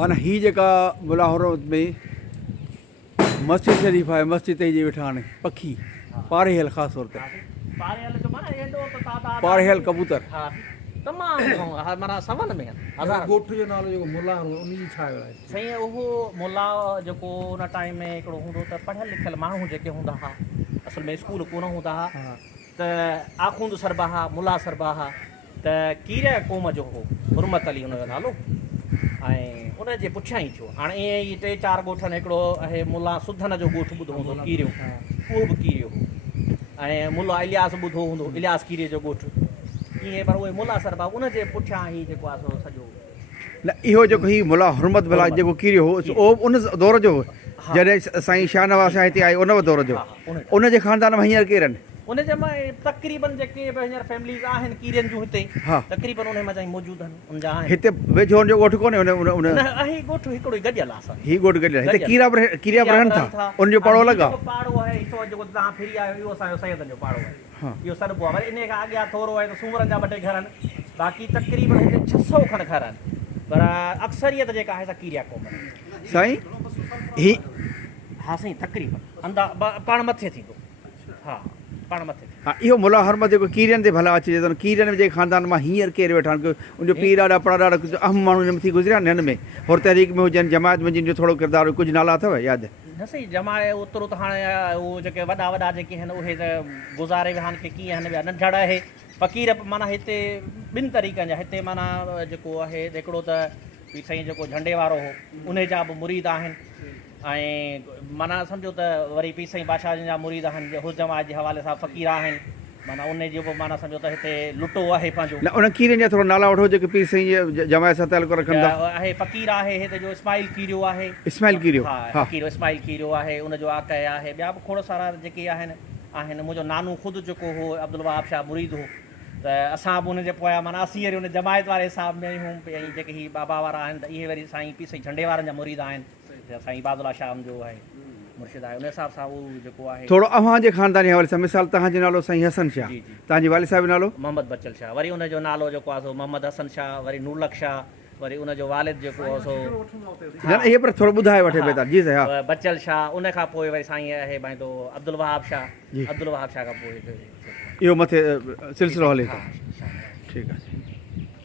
माना ही जेका मुला हुरमत में मस्जिद शरीफ़ आहे, मस्जिद ते जे वेठा आहिनि पखी पारे हल ख़ासि तौर ते पारे हल कबूतर तमामु माना सवन में ॻोठ जो नालो जेको मुला उन जी छा आहे साईं उहो मुला जेको उन टाइम में हिकिड़ो हूंदो त पढ़ियल लिखियल माण्हू जेके हूंदा हुआ असल में स्कूल कोन हूंदा हुआ त आखूंद सरबा हुआ मुला सरबा हुआ त कीर क़ौम जो हो हुरमत अली हुनजो नालो ऐं उनजे पुठियां ई थियो। हाणे ईअं ई 3-4 ॻोठनि हिकिड़ो आहे मुला सुधन जो ॻोठु ॿुधो हूंदो कीरियो, उहो बि कीरियो हो, ऐं मुला इलियास ॿुधो हूंदो इलियास कीरे जो ॻोठु ईअं, पर उहे मुला सरबा उनजे पुठियां ई जेको आहे सो सॼो न इहो जेको ही मुला हुरमत भला जेको कीरियो हो उहो उन दौर जो हो जॾहिं साईं शाहनवाज़ हिते आए उन दौर जो उनजे ख़ानदान में हींअर केरु आहिनि? उनजे मां तक़रीबन जेके हींअर फैमिलीज़ आहिनि कीरियनि जूं हिते हा तक़रीबन उन में मौजूदु आहिनि उनजा आहिनि हिते वेझो हुनजो ॻोठु कोन्हे उन न ही ॻोठु हिकिड़ो ई गॾियल आहे असां ही ॻोठु गॾियल हिते कीरा बि रहनि था उनजो पाड़ो अलॻि आहे पाड़ो आहे हिसो जेको तव्हां फिरी आयो इहो असांजो सैयदनि जो पाड़ो आहे इहो सरबो आहे। वरी इन खां अॻियां थोरो आहे त सूमरनि जा 2-3 घर आहिनि, बाक़ी तक़रीबन हिते 600 खनि घर आहिनि, पर अक्सरियत जेका आहे सा कीरिया क़ौम साईं ही हा साईं तक़रीबन अंदा पाण मथे थींदो हा पाण मथे हा इहो मुला हुरमत जेको कीरियनि ते भला अचे थो कीरियनि जे ख़ानदान मां हींअर केरु वेठा आहिनि उनजो पीर ॾाढा पड़ा ॾाढा अहम माण्हू हिन मथी गुज़रिया आहिनि हिन में हुर तहरीक में हुजनि जमायत में जिन जो थोरो किरदारु कुझु नाला अथव यादि? न सही जमाए ओतिरो त हाणे उहो जेके वॾा जेके आहिनि उहे त गुज़ारे विया आहिनि की कीअं आहिनि ॿिया नंढड़ा आहे फ़क़ीर माना हिते 2 तरीक़नि जा हिते माना जेको आहे हिकिड़ो त साईं जेको झंडे वारो हो उन जा बि मुरीद आहिनि ऐं माना सम्झो त वरी पीर साईं बादशाह जा मुरीद आहिनि हुस जमात जे हवाले सां फ़क़ीर आहिनि, माना उन जो बि माना सम्झो त हिते लुटो आहे पंहिंजो न उन कीरनि जा थोरो नाला वठो जेके पीर साईं जमायत सां तालुक़ु रखनि था। आहे फ़क़ीर आहे हिते जो इस्माइल कीरियो आहे, इस्माइल कीरियो हा फ़क़ीर इस्माइल कीरियो आहे, उनजो आक़ाए आहे, ॿिया बि खोड़ सारा जेके आहिनि मुंहिंजो नानू ख़ुदि जेको हो अब्दुल वहाब शाह मुरीद हो त असां बि उनजे पोयां माना असीं वरी उन जमायत वारे हिसाब में आहियूं ऐं जेके ही बाबा वारा आहिनि त इहे वरी साईं पीर साईं झंडे वारनि जा मुरीद आहिनि, साईं इबादुल्ला शाह जो आहे मुर्शिद आहे, उन हिसाब सां उहो जेको आहे थोरो अव्हां जे ख़ानदानी हवाले सां मिसाल तव्हांजो नालो साईं हसन शाह, तव्हांजे वालिद साहिब जो नालो मोहम्मद बचल शाह, वरी उनजो नालो जेको आहे सो मोहम्मद हसन शाह, वरी नूरलक शाह, वरी उनजो वालिद जेको आहे सो इहे पर थोरो ॿुधाए वठे बेटा जी साईं हा बचल शाह, उन खां पोइ वरी साईं आहे भाई तो अब्दुल वहाब शाह, अब्दुल वहाब शाह खां पोइ इहो मथे सिलसिलो हले थो। ठीकु आहे।